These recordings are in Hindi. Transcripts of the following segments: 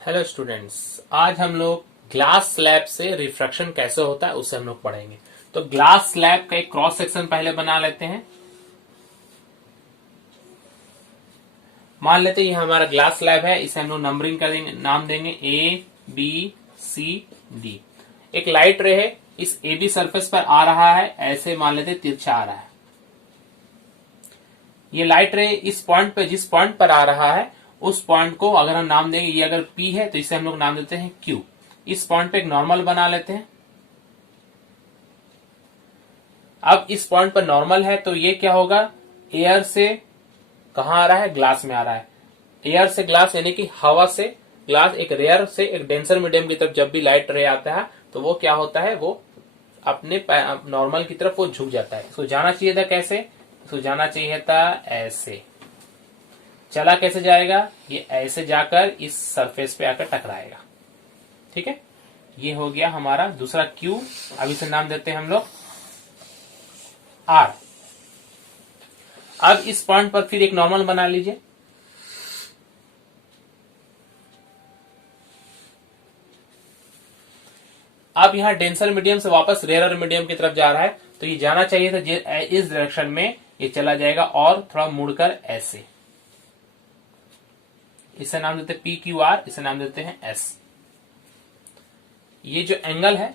हेलो स्टूडेंट्स, आज हम लोग ग्लास स्लैब से रिफ्रैक्शन कैसे होता है उसे हम लोग पढ़ेंगे। तो ग्लास स्लैब का एक क्रॉस सेक्शन पहले बना लेते हैं। मान लेते हैं ये हमारा ग्लास स्लैब है, इसे हम लोग नंबरिंग कर देंगे, नाम देंगे ए बी सी डी। एक लाइट रे है, इस ए बी सरफेस पर आ रहा है, ऐसे मान लेते तिरछा आ रहा है। ये लाइट रे इस पॉइंट पे, जिस पॉइंट पर आ रहा है उस पॉइंट को अगर हम नाम देंगे, ये अगर P है तो इसे हम लोग नाम देते हैं Q। इस पॉइंट पे एक नॉर्मल बना लेते हैं। अब इस पॉइंट पर नॉर्मल है तो ये क्या होगा, एयर से कहां आ रहा है, ग्लास में आ रहा है। एयर से ग्लास यानी कि हवा से ग्लास, एक रेयर से एक डेंसर मीडियम की तरफ जब भी लाइट रे आता है तो वो क्या होता है, वो अपने नॉर्मल की तरफ वो झुक जाता है। इसको जाना चाहिए था कैसे, इसको जाना चाहिए था ऐसे। चला कैसे जाएगा, ये ऐसे जाकर इस सरफेस पे आकर टकराएगा। ठीक है, ये हो गया हमारा दूसरा क्यू। अब इसे नाम देते हैं हम लोग आर। अब इस पॉइंट पर फिर एक नॉर्मल बना लीजिए। अब यहां डेंसर मीडियम से वापस रेयर मीडियम की तरफ जा रहा है तो ये जाना चाहिए था इस डायरेक्शन में, ये चला जाएगा और थोड़ा मुड़कर ऐसे। इसे नाम देते हैं पी क्यू आर, इसे नाम देते हैं एस। ये जो एंगल है,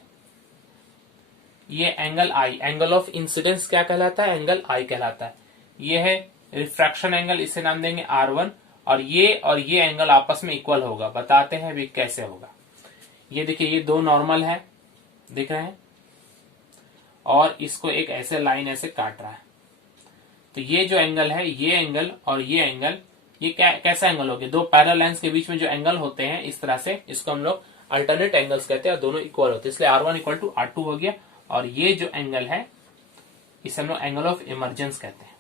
ये angle I, angle of incidence क्या कहलाता है, एंगल आई कहलाता है। ये है रिफ्रैक्शन एंगल, इसे नाम देंगे R1। और ये एंगल आपस में इक्वल होगा, बताते हैं भी कैसे होगा। ये देखिए, ये दो नॉर्मल है, दिख रहे हैं, और इसको एक ऐसे लाइन ऐसे काट रहा है। तो ये जो एंगल है, ये एंगल और ये एंगल, ये कैसा एंगल हो गया, दो पैरेलल लाइंस के बीच में जो एंगल होते हैं इस तरह से, इसको हम लोग अल्टरनेट एंगल्स कहते हैं, और दोनों इक्वल होते हैं, इसलिए R1 इक्वल टू R2 हो गया। और ये जो एंगल है इसे हम लोग एंगल ऑफ इमरजेंस कहते हैं।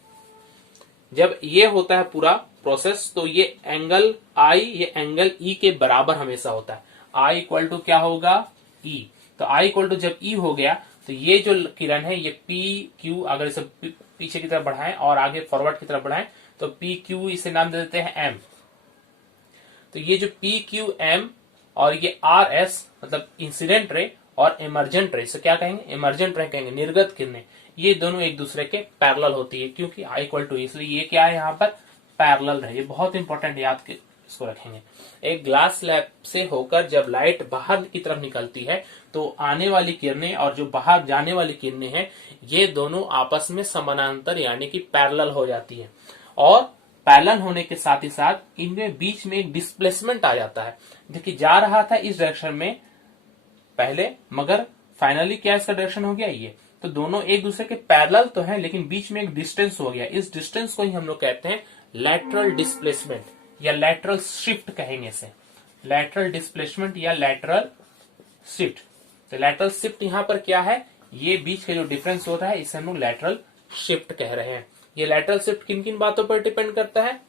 जब ये होता है पूरा प्रोसेस तो ये एंगल आई, ये एंगल ई के बराबर हमेशा होता है। आई इक्वल टू क्या होगा, ई। तो आई इक्वल टू जब ई हो गया तो ये जो किरण है, ये पी क्यू, अगर इसे पीछे की तरफ बढ़ाएं और आगे फॉरवर्ड की तरफ बढ़ाएं तो पी क्यू, इसे नाम दे देते हैं एम। तो ये जो पी क्यू एम और ये आर एस, मतलब इंसिडेंट रे और इमरजेंट रे, इसे क्या कहेंगे, इमरजेंट रे कहेंगे, निर्गत किरणें, ये दोनों एक दूसरे के पैरेलल होती है, क्योंकि आई इक्वल टू, इसलिए ये क्या है यहाँ पर पैरेलल है। ये बहुत इंपॉर्टेंट, याद के इसको रखेंगे। एक ग्लास स्लैब से होकर जब लाइट बाहर की तरफ निकलती है तो आने वाली किरणें और जो बाहर जाने वाली किरणें हैं, ये दोनों आपस में समानांतर यानी कि पैरेलल हो जाती है। और पैरेलल होने के साथ ही साथ इनमें बीच में एक डिस्प्लेसमेंट आ जाता है। देखिए, जा रहा था इस डायरेक्शन में पहले, मगर फाइनली क्या इसका डायरेक्शन हो गया ये। तो दोनों एक दूसरे के पैरेलल तो है, लेकिन बीच में एक डिस्टेंस हो गया। इस डिस्टेंस को ही हम लोग कहते हैं लैटरल डिस्प्लेसमेंट या लैटरल शिफ्ट कहेंगे इसे, लैटरल डिस्प्लेसमेंट या लैटरल शिफ्ट। तो लैटरल शिफ्ट यहाँ पर क्या है, ये बीच का जो डिफरेंस हो रहा है इसे हम लोग लैटरल शिफ्ट कह रहे हैं। ये लैटरल शिफ्ट किन किन बातों पर डिपेंड करता है,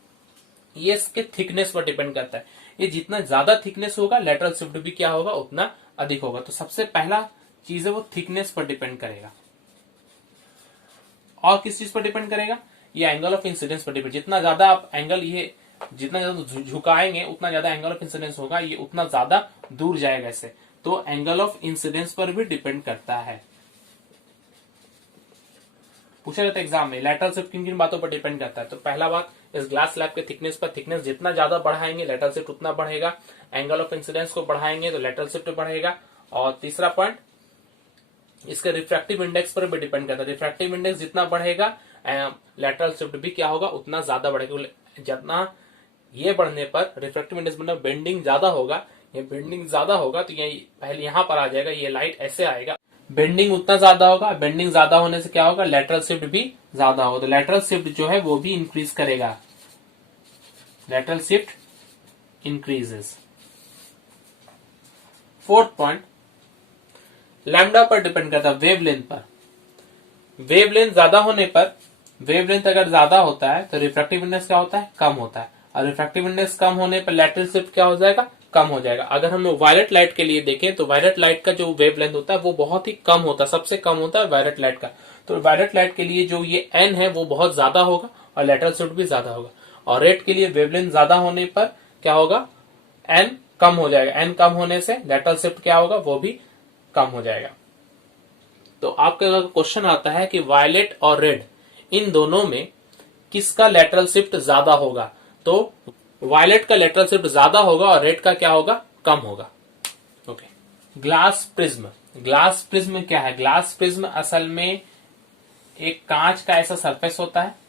ये इसके थिकनेस पर डिपेंड करता है। ये जितना ज्यादा थिकनेस होगा, लैटरल शिफ्ट भी क्या होगा, उतना अधिक होगा। तो सबसे पहला चीज है वो थिकनेस पर डिपेंड करेगा। और किस चीज पर डिपेंड करेगा, ये एंगल ऑफ इंसिडेंस पर डिपेंड। जितना ज्यादा आप एंगल, ये जितना ज्यादा झुकाएंगे उतना ज्यादा एंगल ऑफ इंसिडेंस होगा, ये उतना ज्यादा दूर जाएगा इससे। तो एंगल ऑफ इंसिडेंस पर भी डिपेंड करता है। पूछा जाता है एग्जाम में, लैटरल शिफ्ट किन किन बातों पर डिपेंड करता है। तो पहला बात, इस ग्लास स्लैब के थिकनेस पर, थिकनेस जितना ज्यादा बढ़ाएंगे लैटरल शिफ्ट उतना बढ़ेगा। एंगल ऑफ इंसिडेंस को बढ़ाएंगे तो लैटरल शिफ्ट बढ़ेगा। और तीसरा पॉइंट, इसके रिफ्रैक्टिव इंडेक्स पर भी डिपेंड करता है। रिफ्रैक्टिव इंडेक्स जितना बढ़ेगा, लैटरल शिफ्ट भी क्या होगा, उतना ज्यादा बढ़ेगा। जितना ये बढ़ने पर रिफ्रैक्टिव इंडेक्स मतलब बेंडिंग ज्यादा होगा, ये बेंडिंग ज्यादा होगा तो ये पहले यहां पर आ जाएगा, ये लाइट ऐसे आएगा। बेंडिंग उतना ज्यादा होगा, बेंडिंग ज्यादा होने से क्या होगा, लैटरल शिफ्ट भी ज्यादा होगा। तो लैटरल शिफ्ट जो है वो भी इंक्रीज करेगा, lateral shift increases. Fourth point, lambda पर डिपेंड करता है, वेवलेंथ पर। वेवलेंथ ज्यादा होने पर, वेवलेंथ अगर ज्यादा होता है तो रिफ्रैक्टिव इंडेक्स क्या होता है, कम होता है। और रिफ्रैक्टिव इंडेक्स कम होने पर लैटरल शिफ्ट क्या हो जाएगा, कम हो जाएगा। अगर हम वायलेट लाइट के लिए देखें तो वायलेट लाइट का जो वेवलेंथ होता है वो बहुत ही कम होता है, सबसे कम होता है वायलेट लाइट का। तो वायलेट लाइट के लिए जो ये एन है वो बहुत ज्यादा होगा और लैटरल शिफ्ट भी ज्यादा होगा। और रेड के लिए वेवलेंथ ज्यादा होने पर क्या होगा, एन कम हो जाएगा, एन कम होने से लेटरल शिफ्ट क्या होगा, वो भी कम हो जाएगा। तो आपका अगर क्वेश्चन आता है कि वायलेट और रेड इन दोनों में किसका लेटरल शिफ्ट ज्यादा होगा, तो वायलेट का लेटरल शिफ्ट ज्यादा होगा और रेड का क्या होगा, कम होगा। Okay. Glass prism, glass prism क्या है, ग्लास प्रिज्म असल में एक कांच का ऐसा सरफेस होता है,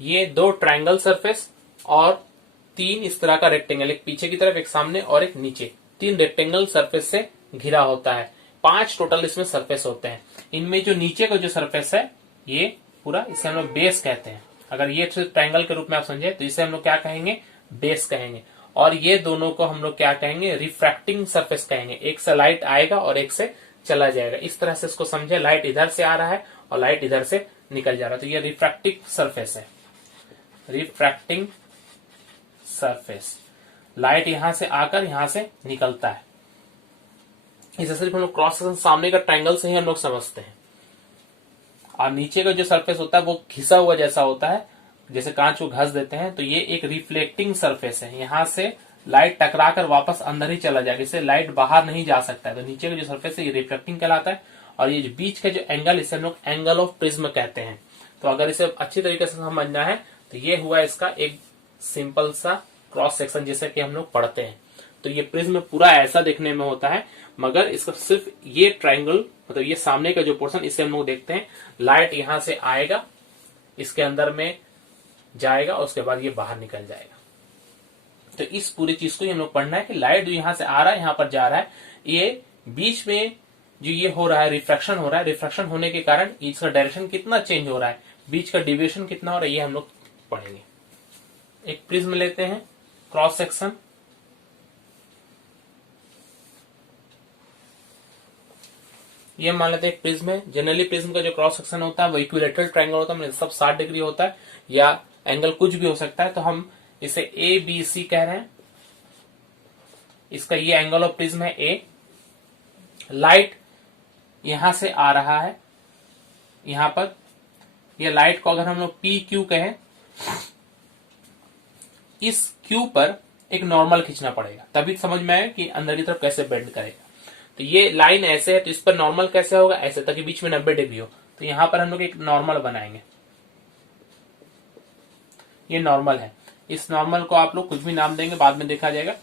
ये दो ट्रायंगल सरफेस और तीन इस तरह का रेक्टेंगल, एक पीछे की तरफ, एक सामने और एक नीचे, तीन रेक्टेंगल सरफेस से घिरा होता है। 5 टोटल इसमें सरफेस होते हैं। इनमें जो नीचे का जो सरफेस है ये पूरा, इसे हम लोग बेस कहते हैं। अगर ये ट्रायंगल के रूप में आप समझे तो इसे हम लोग क्या कहेंगे, बेस कहेंगे। और ये दोनों को हम लोग क्या कहेंगे, रिफ्रैक्टिंग सरफेस कहेंगे। एक से लाइट आएगा और एक से चला जाएगा, इस तरह से इसको समझे। लाइट इधर से आ रहा है और लाइट इधर से निकल जा रहा है, तो ये रिफ्रैक्टिव सरफेस है, रिफ्रैक्टिंग सरफेस। लाइट यहां से आकर यहां से निकलता है। इसे सिर्फ हम लोग क्रॉस सेक्शन सामने का ट्रायंगल से ही हम लोग समझते हैं। और नीचे का जो सरफेस होता है वो घिसा हुआ जैसा होता है, जैसे कांच को घस देते हैं, तो ये एक रिफ्लेक्टिंग सरफेस है। यहां से लाइट टकरा कर वापस अंदर ही चला जाएगा, इससे लाइट बाहर नहीं जा सकता है। तो नीचे का जो सरफेस है ये रिफ्लेक्टिंग कहलाता है। और ये जो बीच का जो एंगल, इसे हम लोग एंगल ऑफ प्रिज्म कहते हैं। तो अगर इसे अच्छी तरीके से समझना है तो ये हुआ इसका एक सिंपल सा क्रॉस सेक्शन, जैसे कि हम लोग पढ़ते हैं। तो ये प्रिज्म पूरा ऐसा दिखने में होता है, मगर इसका सिर्फ ये ट्रायंगल, मतलब ये सामने का जो पोर्शन, इसे हम लोग देखते हैं। लाइट यहां से आएगा, इसके अंदर में जाएगा और उसके बाद ये बाहर निकल जाएगा। तो इस पूरी चीज को हम लोग पढ़ना है कि लाइट जो यहां से आ रहा है यहां पर जा रहा है, ये बीच में जो ये हो रहा है, रिफ्रैक्शन हो रहा है, रिफ्रैक्शन होने के कारण इसका डायरेक्शन कितना चेंज हो रहा है, बीच का डिविएशन कितना हो रहा है, ये हम लोग पढ़ेंगे। एक प्रिज्म लेते हैं, क्रॉस सेक्शन, ये मान लेते हैं एक प्रिज्म है। जनरली प्रिज्म का जो क्रॉस सेक्शन होता है वो इक्विलेटरल ट्रायंगल होता है, मतलब सब 60 डिग्री होता है, या एंगल कुछ भी हो सकता है। तो हम इसे ए बी सी कह रहे हैं। इसका ये एंगल ऑफ प्रिज्म है ए। लाइट यहां से आ रहा है, यहां पर ये लाइट को अगर हम लोग पी क्यू कहें, इस क्यू पर एक नॉर्मल खींचना पड़ेगा, तभी समझ में आए कि अंदर की तरफ कैसे बेंड करेगा। तो ये लाइन ऐसे है, तो इस पर नॉर्मल कैसे होगा, ऐसे, ताकि बीच में 90 डिग्री हो। तो यहां पर हम लोग एक नॉर्मल बनाएंगे, ये नॉर्मल है। इस नॉर्मल को आप लोग कुछ भी नाम देंगे, बाद में देखा जाएगा।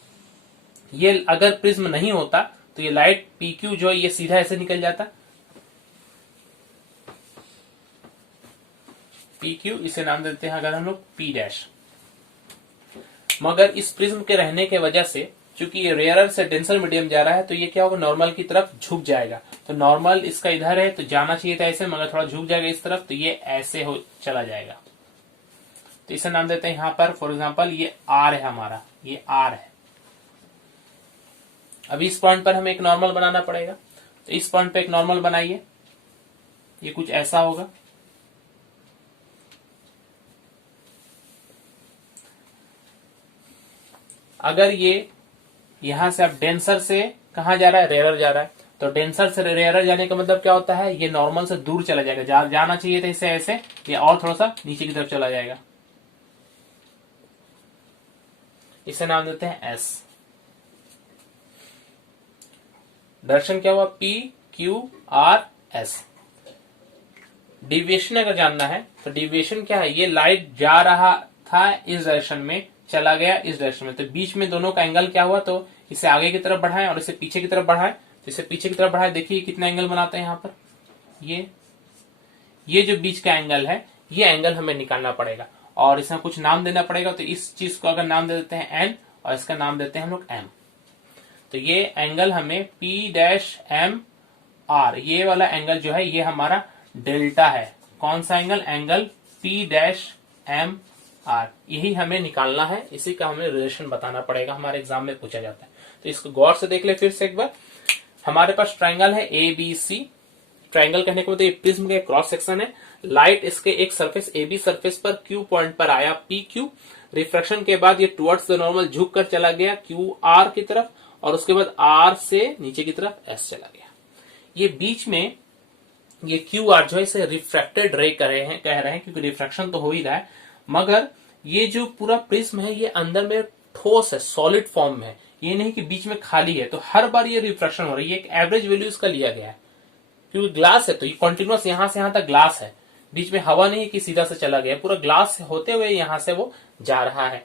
ये अगर प्रिज्म नहीं होता तो ये लाइट पी क्यू जो है ये सीधा ऐसे निकल जाता, पी क्यू, इसे नाम देते हैं अगर हम लोग पी डैश। मगर इस प्रिज्म के रहने के वजह से, चूंकि ये रेयरर से डेंसर मीडियम जा रहा है, तो ये क्या होगा, नॉर्मल की तरफ झुक जाएगा। तो नॉर्मल इसका इधर है तो जाना चाहिए था ऐसे, मगर थोड़ा झुक जाएगा इस तरफ, तो ये ऐसे हो चला जाएगा। तो इसे नाम देते हैं यहां पर, फॉर एग्जांपल ये आर है हमारा, ये आर है। अभी इस पॉइंट पर हमें एक नॉर्मल बनाना पड़ेगा, तो इस पॉइंट पे एक नॉर्मल बनाइए, ये कुछ ऐसा होगा। अगर ये यहां से अब डेंसर से कहां जा रहा है, रेयरर जा रहा है, तो डेंसर से रेयरर जाने का मतलब क्या होता है, ये नॉर्मल से दूर चला जाएगा। जाना चाहिए था इसे ऐसे, ये और थोड़ा सा नीचे की तरफ चला जाएगा। इसे नाम देते हैं एस। डायरेक्शन क्या हुआ, P Q R S. Deviation अगर जानना है तो डिविएशन क्या है, ये लाइट जा रहा था इस डायरेक्शन में, चला गया इस डायरेक्शन में, तो बीच में दोनों का एंगल क्या हुआ, तो इसे आगे की तरफ बढ़ाएं और इसे पीछे की तरफ बढ़ाएं। तो इसे पीछे की तरफ बढ़ाएं, देखिए कितना एंगल बनाते हैं यहाँ पर। ये जो बीच का एंगल है, ये एंगल हमें निकालना पड़ेगा और इसमें कुछ नाम देना पड़ेगा। तो इस चीज को अगर नाम दे देते हैं एन और इसका नाम देते हैं हम लोग एम। तो ये एंगल हमें पी डैश एम आर, ये वाला एंगल जो है ये हमारा डेल्टा है। कौन सा angle, angle P dash M R, यही हमें निकालना है। इसी का हमें रिलेशन बताना पड़ेगा, हमारे एग्जाम में पूछा जाता है। तो इसको गौर से देख ले फिर से एक बार। हमारे पास ट्रायंगल है ए बी सी। ट्रायंगल कहने को मतलब ये प्रिज्म का क्रॉस सेक्शन है। लाइट इसके एक सरफेस ए बी सरफेस पर क्यू पॉइंट पर आया, पी क्यू। रिफ्रैक्शन के बाद ये टुवर्ड्स द नॉर्मल झुक कर चला गया क्यू आर की तरफ, और उसके बाद आर से नीचे की तरफ एस चला गया। ये बीच में ये क्यू आर जो है इसे रिफ्रैक्टेड रे कह रहे हैं क्योंकि रिफ्रैक्शन तो हो ही रहा है, मगर ये जो पूरा प्रिज्म है ये अंदर में ठोस है, सॉलिड फॉर्म में है, ये नहीं कि बीच में खाली है, तो हर बार ये रिफ्रैक्शन हो रही है। एक एवरेज वैल्यू इसका लिया गया है क्योंकि ग्लास है तो ये कॉन्टिन्यूअस यहां से यहां तक ग्लास है, बीच में हवा नहीं है कि सीधा से चला गया, पूरा ग्लास होते हुए यहां से वो जा रहा है।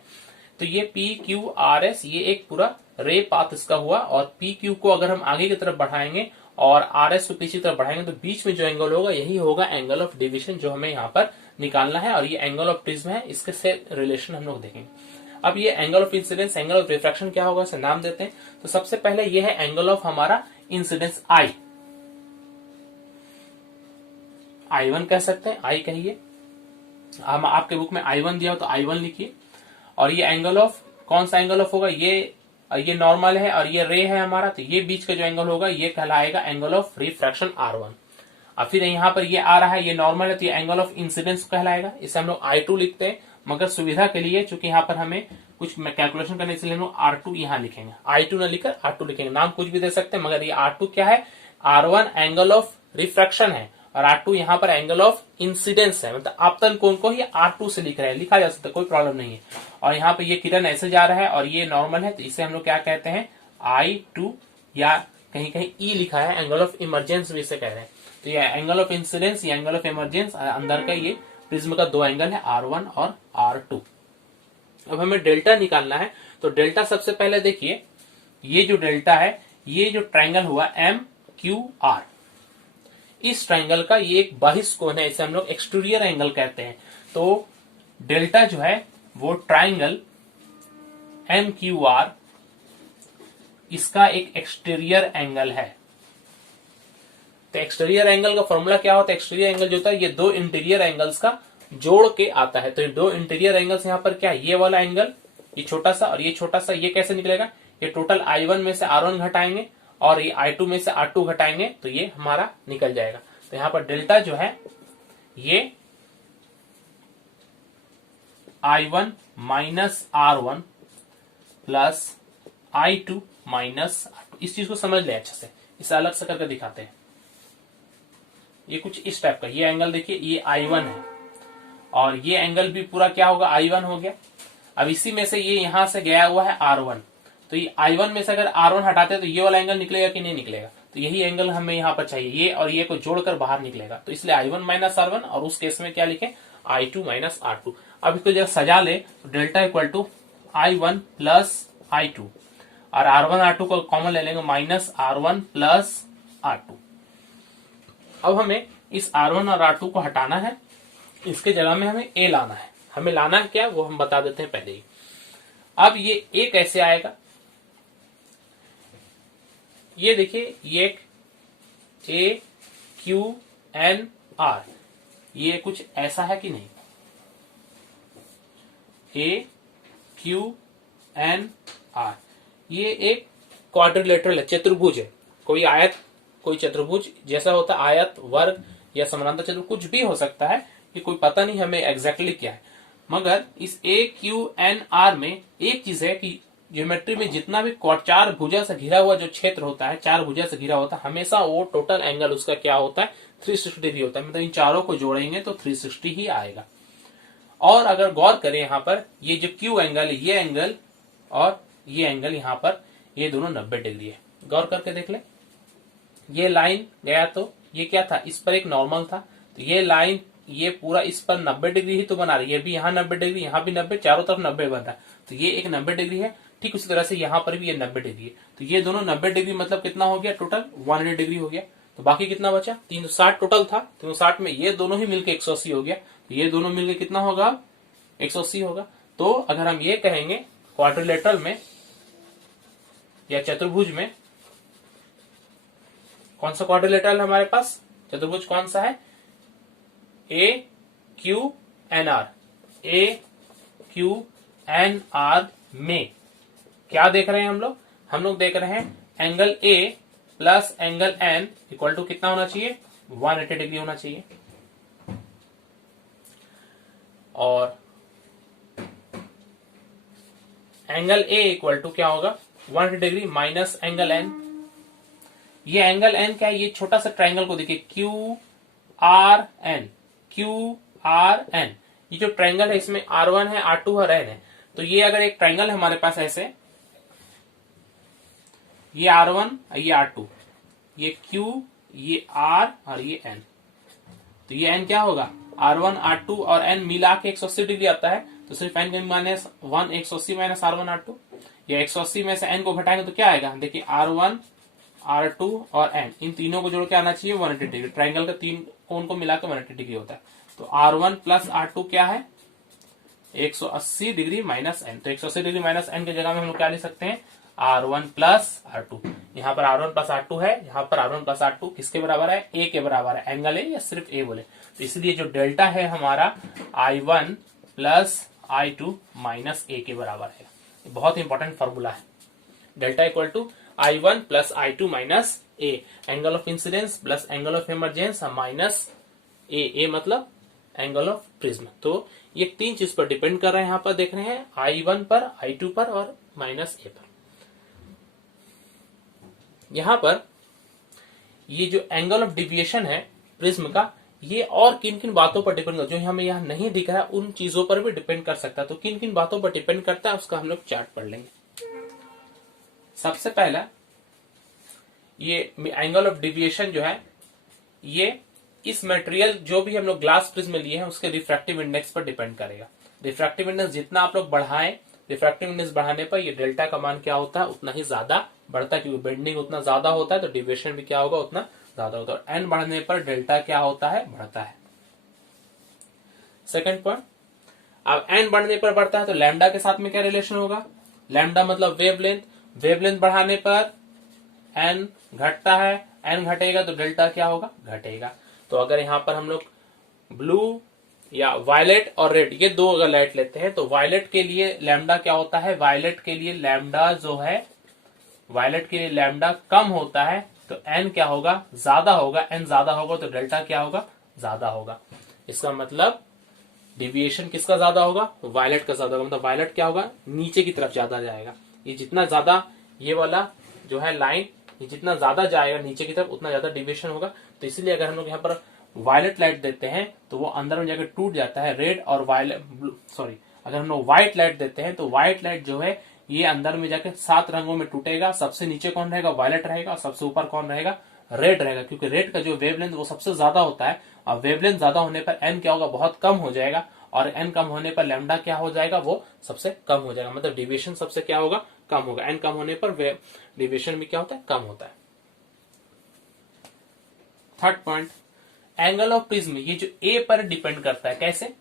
तो ये पी क्यू आर एस ये एक पूरा रे पाथ इसका हुआ, और पी क्यू को अगर हम आगे की तरफ बढ़ाएंगे और आर एस को पीछे की तरफ बढ़ाएंगे तो बीच में जो एंगल होगा यही होगा एंगल ऑफ डिविजन जो हमें यहाँ पर निकालना है, और ये एंगल ऑफ प्रिज्म है, इसके से रिलेशन हम लोग देखेंगे। अब ये angle of incidence, angle of refraction क्या होगा इसे नाम देते हैं। तो सबसे पहले ये है एंगल ऑफ हमारा इंसिडेंस आई, I1 कह सकते हैं, आई कहिए, हम आपके बुक में I1 दिया हो तो I1 लिखिए। और ये एंगल ऑफ कौन सा एंगल ऑफ होगा, ये नॉर्मल है और ये रे है हमारा, तो ये बीच का जो एंगल होगा ये कहलाएगा एंगल ऑफ रिफ्रैक्शन R1। अब फिर यहाँ पर ये आ रहा है, ये नॉर्मल है तो ये एंगल ऑफ इंसिडेंस कहलाएगा, इसे हम लोग I2 लिखते हैं, मगर सुविधा के लिए चूंकि यहाँ पर हमें कुछ कैलकुलेशन करने इसलिए हम लोग R2 यहाँ लिखेंगे, I2 ना लिखकर R2 लिखेंगे, नाम कुछ भी दे सकते हैं, मगर ये R2 क्या है, R1 एंगल ऑफ रिफ्रैक्शन है और R2 यहाँ पर एंगल ऑफ इंसिडेंस है, मतलब आपतन कोण को ही R2 से लिख रहे हैं, लिखा जा सकता है, कोई प्रॉब्लम नहीं है। और यहाँ पे ये किरण ऐसे जा रहा है और ये नॉर्मल है तो इसे हम लोग क्या कहते हैं I2, या कहीं कहीं E लिखा है, एंगल ऑफ इमरजेंस भी इसे कह रहे हैं। तो ये एंगल ऑफ इंसिडेंस, ये एंगल ऑफ इमरजेंस, अंदर का ये प्रिज्म का दो एंगल है R1 और R2। अब हमें डेल्टा निकालना है, तो डेल्टा सबसे पहले देखिए, ये जो डेल्टा है, ये जो ट्रायंगल हुआ MQR, इस ट्रायंगल का ये एक बहिष्ठ कोण है, इसे हम लोग एक्सटीरियर एंगल कहते हैं। तो डेल्टा जो है वो ट्रायंगल MQR इसका एक एक्सटीरियर एंगल है। तो एक्सटीरियर एंगल का फॉर्मूला क्या होता है, एक्सटीरियर एंगल जो होता है ये दो इंटीरियर एंगल्स का जोड़ के आता है। तो ये दो इंटीरियर एंगल्स यहाँ पर क्या है, ये वाला एंगल, ये छोटा सा और ये छोटा सा, ये कैसे निकलेगा, ये टोटल I1 में से R1 घटाएंगे और ये I2 में से R2 घटाएंगे तो ये हमारा निकल जाएगा। तो यहाँ पर डेल्टा जो है ये I1 minus R1 plus I2 minus R2। इस चीज को समझ ले अच्छे से, इसे अलग से करके दिखाते हैं। ये कुछ इस टाइप का, ये एंगल देखिए, ये I1 है और ये एंगल भी पूरा क्या होगा, I1 हो गया। अब इसी में से ये यहां से गया हुआ है R1, तो ये I1 में से अगर R1 हटाते तो ये वाला एंगल निकलेगा कि नहीं निकलेगा, तो यही एंगल हमें यहाँ पर चाहिए, ये और ये को जोड़कर बाहर निकलेगा, तो इसलिए I1 माइनस R1, और उस केस में क्या लिखे I2 माइनस R2। अब इसको जब सजा ले तो delta equal to I1 plus I2 और R1 R2 को कॉमन ले लेंगे, माइनस R1 प्लस R2। अब हमें इस R1 और R2 को हटाना है, इसके जगह में हमें A लाना है। हमें लाना है क्या वो हम बता देते हैं पहले ही। अब ये A कैसे आएगा, ये देखिए, ये एक AQNR, ये कुछ ऐसा है कि नहीं, AQNR, ये एक क्वाड्रिलेटरल है, चतुर्भुज है, कोई आयत कोई चतुर्भुज जैसा होता है, आयत वर्ग या समानांतर चतुर्भुज कुछ भी हो सकता है, ये कोई पता नहीं हमें एग्जैक्टली क्या है। मगर इस AQNR में एक चीज है कि ज्योमेट्री में जितना भी चार भुजा से घिरा हुआ जो क्षेत्र होता है, चार भुजा से घिरा होता है, हमेशा वो टोटल एंगल उसका क्या होता है 360 डिग्री होता है, मतलब इन चारों को जोड़ेंगे तो 360 ही आएगा। और अगर गौर करें यहाँ पर, ये जो Q एंगल, ये एंगल और ये एंगल यहाँ पर, ये दोनों 90 डिग्री है। गौर करके देख ले, ये लाइन गया तो ये क्या था, इस पर एक नॉर्मल था, तो ये लाइन ये पूरा इस पर 90 डिग्री ही तो बना रही है, ये भी यहाँ 90 डिग्री, यहाँ भी 90, चारों तरफ 90 बन रहा है, तो ये एक 90 डिग्री है। ठीक उसी तरह से यहाँ पर भी ये 90 डिग्री है, तो ये दोनों 90 डिग्री मतलब कितना हो गया, टोटल 180 डिग्री हो गया। तो बाकी कितना बचा, 360 टोटल था, 360 में ये दोनों ही मिलकर 180 हो गया, तो ये दोनों मिलकर कितना होगा 180 होगा। तो अगर हम ये कहेंगे क्वाड्रिलेटरल में या चतुर्भुज में, कौन सा क्वाड्रिलेटरल हमारे पास, चतुर्भुज कौन सा है, AQNR, AQNR में क्या देख रहे हैं हम लोग देख रहे हैं angle A plus angle N equal to कितना होना चाहिए, 180 डिग्री होना चाहिए। और एंगल A इक्वल टू क्या होगा, 180 डिग्री माइनस एंगल एन। ये एंगल एन क्या है, ये छोटा सा ट्राइंगल को देखिए Q R N, Q R N. ये जो ट्राइंगल है इसमें R1 है, R2 और N है। तो ये अगर एक ट्राइंगल है हमारे पास ऐसे, ये R1, ये R2, ये Q, ये R और ये N। तो ये N क्या होगा, R1 R2 और N मिला के 180 डिग्री आता है। तो सिर्फ N का माइनस 1, 180 माइनस R1 R2। या 180 में से N को घटाएंगे तो क्या आएगा, देखिए R1 R2 और N, इन तीनों को जोड़ के आना चाहिए 180 डिग्री। ट्राइंगल का तीन कोण को मिलाकर 180 डिग्री होता है। तो R1 प्लस R2 क्या है, 180 डिग्री माइनस N। तो 180 डिग्री माइनस N की जगह में हम लोग क्या लिख सकते हैं, R1 प्लस R2। यहाँ पर R1 प्लस R2 है, यहाँ पर R1 प्लस R2 किसके बराबर है, A के बराबर है। एंगल है या सिर्फ A बोले, तो इसलिए जो डेल्टा है हमारा I1 plus I2 minus A के बराबर है। बहुत इंपॉर्टेंट फॉर्मूला है। Delta equal to I1 plus I2 minus A, angle of incidence plus angle of emergence minus A मतलब एंगल ऑफ प्रिज्म। तो ये तीन चीज पर डिपेंड कर रहे हैं, यहां पर देख रहे हैं I1 पर, I2 पर और माइनस A पर। यहां पर ये जो एंगल ऑफ डिविएशन है प्रिज्म का, ये और किन किन बातों पर डिपेंड कर, जो हमें यहाँ नहीं दिख रहा है उन चीजों पर भी डिपेंड कर सकता है। तो किन किन बातों पर डिपेंड करता है उसका हम लोग चार्ट पढ़ लेंगे। सबसे पहला, ये एंगल ऑफ डिविएशन जो है, ये इस मटेरियल जो भी हम लोग ग्लास प्रिज्म लिए हैं उसके रिफ्रैक्टिव इंडेक्स पर डिपेंड करेगा। रिफ्रैक्टिव इंडेक्स जितना आप लोग बढ़ाएं, रिफ्रैक्टिव इंडेक्स बढ़ाने पर ये डेल्टा का मान क्या होता है, उतना ही ज्यादा बढ़ता है, क्योंकि बेंडिंग उतना ज्यादा होता है तो डिविएशन भी क्या होगा, उतना ज्यादा होता है। और एन बढ़ने पर डेल्टा क्या होता है, बढ़ता है। सेकंड पॉइंट, अब एन बढ़ने पर बढ़ता है तो लैम्डा के साथ में क्या रिलेशन होगा, लैम्डा मतलब वेवलेंथ। वेवलेंथ बढ़ाने पर एन घटता है, एन घटेगा तो डेल्टा क्या होगा, घटेगा। तो अगर यहां पर हम लोग ब्लू या वायलेट और रेड, ये दो अगर लाइट लेते हैं तो वायलेट के लिए लैम्डा क्या होता है, वायलेट के लिए लैम्डा जो है, वायलेट के लिए लैम्डा कम होता है तो एन क्या होगा, ज्यादा होगा। एन ज्यादा होगा तो डेल्टा क्या होगा, ज्यादा होगा। इसका मतलब डिविएशन किसका ज्यादा होगा, वायलेट का ज्यादा होगा। मतलब वायलेट क्या होगा, नीचे की तरफ ज्यादा जाएगा। ये जितना ज्यादा, ये वाला जो है लाइन, ये जितना ज्यादा जाएगा नीचे की तरफ उतना ज्यादा डिविएशन होगा। तो इसलिए अगर हम लोग यहाँ पर वायलेट लाइट देते हैं तो वो अंदर में जाकर टूट जाता है। रेड और वायलेट, सॉरी, अगर हम लोग व्हाइट लाइट देते हैं तो व्हाइट लाइट जो है ये अंदर में जाकर 7 रंगों में टूटेगा। सबसे नीचे कौन रहेगा, वायलेट रहेगा, और सबसे ऊपर कौन रहेगा, रेड रहेगा। क्योंकि रेड का जो वेवलेंथ वो सबसे ज्यादा होता है, और वेवलेंथ ज्यादा होने पर एन क्या होगा, बहुत कम हो जाएगा। और एन कम होने पर लैम्डा क्या हो जाएगा, वो सबसे कम हो जाएगा। मतलब डिविएशन सबसे क्या होगा, कम होगा। एन कम होने पर डिविएशन भी क्या होता है, कम होता है। Third point, angle of prism, ये जो ए पर डिपेंड करता है। कैसे,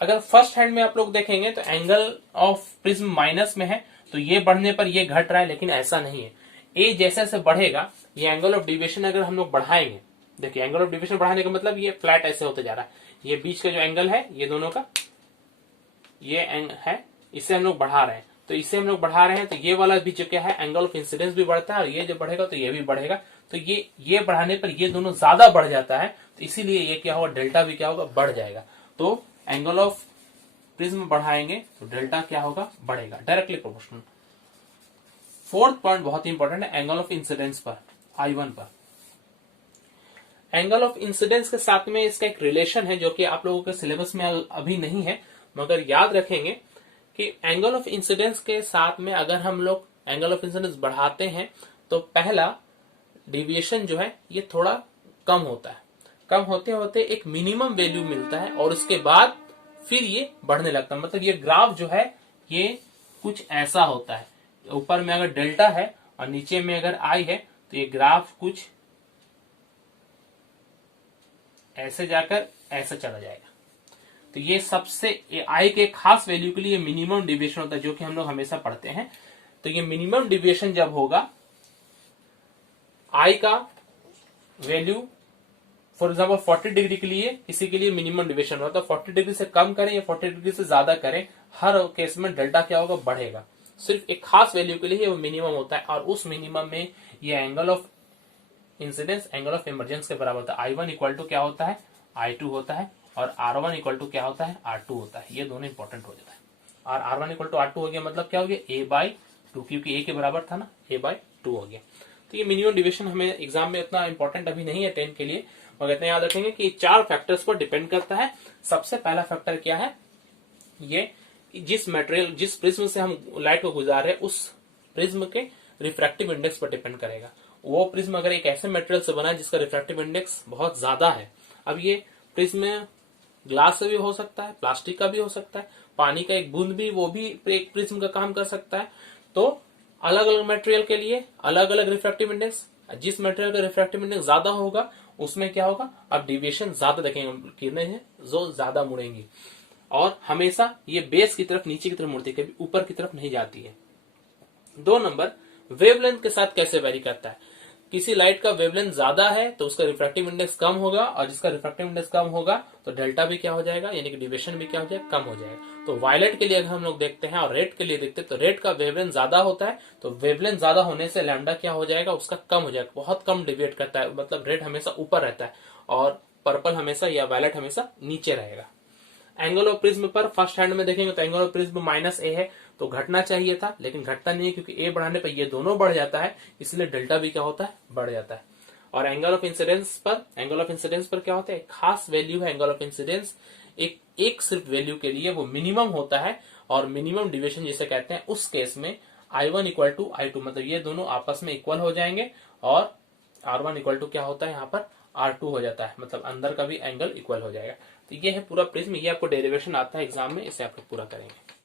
अगर फर्स्ट हैंड में आप लोग देखेंगे तो एंगल ऑफ प्रिज्म माइनस में है तो ये बढ़ने पर ये घट रहा है, लेकिन ऐसा नहीं है। ए जैसे जैसे बढ़ेगा, ये एंगल ऑफ डिविएशन अगर हम लोग बढ़ाएंगे, देखिए एंगल ऑफ डिविएशन बढ़ाने का मतलब ये फ्लैट ऐसे होते जा रहा है। ये बीच का जो एंगल है, ये दोनों का ये एंगल है, इसे हम लोग बढ़ा रहे हैं। तो इसे हम लोग बढ़ा रहे हैं तो ये वाला भी जो क्या है, एंगल ऑफ इंसिडेंस भी बढ़ता है, और ये जो बढ़ेगा तो ये भी बढ़ेगा। तो ये बढ़ाने पर ये दोनों ज्यादा बढ़ जाता है, तो इसीलिए ये क्या होगा, डेल्टा भी क्या होगा, बढ़ जाएगा। तो एंगल ऑफ प्रिज्म बढ़ाएंगे तो डेल्टा क्या होगा, बढ़ेगा, डायरेक्टली प्रोपोर्शनल। फोर्थ पॉइंट बहुत इंपॉर्टेंट है, एंगल ऑफ इंसिडेंस पर, I1 पर। एंगल ऑफ इंसिडेंस के साथ में इसका एक रिलेशन है जो कि आप लोगों के सिलेबस में अभी नहीं है, मगर याद रखेंगे कि एंगल ऑफ इंसिडेंस के साथ में अगर हम लोग एंगल ऑफ इंसिडेंस बढ़ाते हैं तो पहला डिविएशन जो है ये थोड़ा कम होता है। कम होते होते एक मिनिमम वैल्यू मिलता है और उसके बाद फिर ये बढ़ने लगता है। मतलब ये ग्राफ जो है ये कुछ ऐसा होता है, ऊपर में अगर डेल्टा है और नीचे में अगर आई है तो ये ग्राफ कुछ ऐसे जाकर ऐसे चला जाएगा। तो ये सबसे आई के खास वैल्यू के लिए मिनिमम डिविएशन होता है, जो कि हम लोग हमेशा पढ़ते हैं। तो ये मिनिमम डिविएशन जब होगा, आई का वैल्यू फॉर एग्जाम्पल 40 डिग्री के लिए किसी के लिए मिनिमम डिविएशन होता है, 40 डिग्री से कम करें या 40 डिग्री से ज्यादा करें, हर केस में डेल्टा क्या होगा, बढ़ेगा। सिर्फ एक खास वैल्यू के लिए वो मिनिमम होता है, और उस मिनिमम में ये angle of incidence angle of emergence के बराबर होता है। I1 इक्वल टू क्या होता है, I2 होता है, और R1 इक्वल टू क्या होता है, R2 होता है। ये दोनों इंपॉर्टेंट हो जाता है। और R1 इक्वल टू R2 हो गया मतलब क्या हो गया, A/2 2, क्योंकि a के बराबर था ना, a/2 हो गया। तो ये मिनिमम डिविएशन हमें एग्जाम में उतना इंपॉर्टेंट अभी नहीं है 10 के लिए, मगर इतना याद रखेंगे कि 4 फैक्टर्स पर डिपेंड करता है। सबसे पहला फैक्टर क्या है, ये जिस मटेरियल, जिस प्रिज्म से हम लाइट को गुजार रहे हैं उस प्रिज्म के रिफ्रैक्टिव इंडेक्स पर डिपेंड करेगा। वो प्रिज्म अगर एक ऐसे मटेरियल से बना है जिसका रिफ्रैक्टिव इंडेक्स बहुत ज्यादा है, अब ये प्रिज्म ग्लास से भी हो सकता है, प्लास्टिक का भी हो सकता है, पानी का एक बूंद भी, वो भी एक प्रिज्म का काम कर सकता है। तो अलग अलग मटेरियल के लिए अलग अलग रिफ्रैक्टिव इंडेक्स, जिस मटेरियल का रिफ्रैक्टिव इंडेक्स ज्यादा होगा उसमें क्या होगा, अब डिविएशन ज्यादा देखेंगे, किरणें हैं जो ज्यादा मुड़ेंगी, और हमेशा ये बेस की तरफ, नीचे की तरफ मुड़ती है, कभी ऊपर की तरफ नहीं जाती है। 2 नंबर, वेवलेंथ के साथ कैसे वेरी करता है। किसी लाइट का वेवलेंथ ज्यादा है तो उसका रिफ्रैक्टिव इंडेक्स कम होगा, और जिसका रिफ्रैक्टिव इंडेक्स कम होगा तो डेल्टा भी क्या हो जाएगा, यानी कि डिविएशन भी क्या हो जाएगा, कम हो जाएगा। तो वायलेट के लिए अगर हम लोग देखते हैं और रेड के लिए देखते हैं, तो रेड का वेवलेंथ ज्यादा होता है, तो वेवलेंथ ज्यादा होने से लैम्डा क्या हो जाएगा, उसका कम हो जाएगा, बहुत कम डिविएट करता है, मतलब रेड हमेशा ऊपर रहता है और पर्पल हमेशा या वायलेट हमेशा नीचे रहेगा। एंगल ऑफ प्रिज्म पर फर्स्ट हैंड में देखेंगे तो एंगल ऑफ प्रिज्म -a है, तो घटना चाहिए था लेकिन घटता नहीं है, क्योंकि a बढ़ाने पर ये दोनों बढ़ जाता है, इसलिए डेल्टा भी क्या होता है, बढ़ जाता है। और एंगल ऑफ इंसिडेंस पर क्या होता है, एक खास वैल्यू है एंगल ऑफ इंसिडेंस, एक सिर्फ वैल्यू के लिए वो मिनिमम होता है, और मिनिमम डिविएशन जिसे कहते हैं, उस केस में I1 इक्वल टू I2, मतलब ये दोनों आपस में इक्वल हो जाएंगे, और R1 इक्वल टू क्या होता है, यहाँ पर R2 हो जाता है, मतलब अंदर का भी एंगल इक्वल हो जाएगा। तो ये है पूरा प्रिज्म, ये आपको डेरिवेशन आता है एग्जाम में, इसे आप लोग पूरा करेंगे।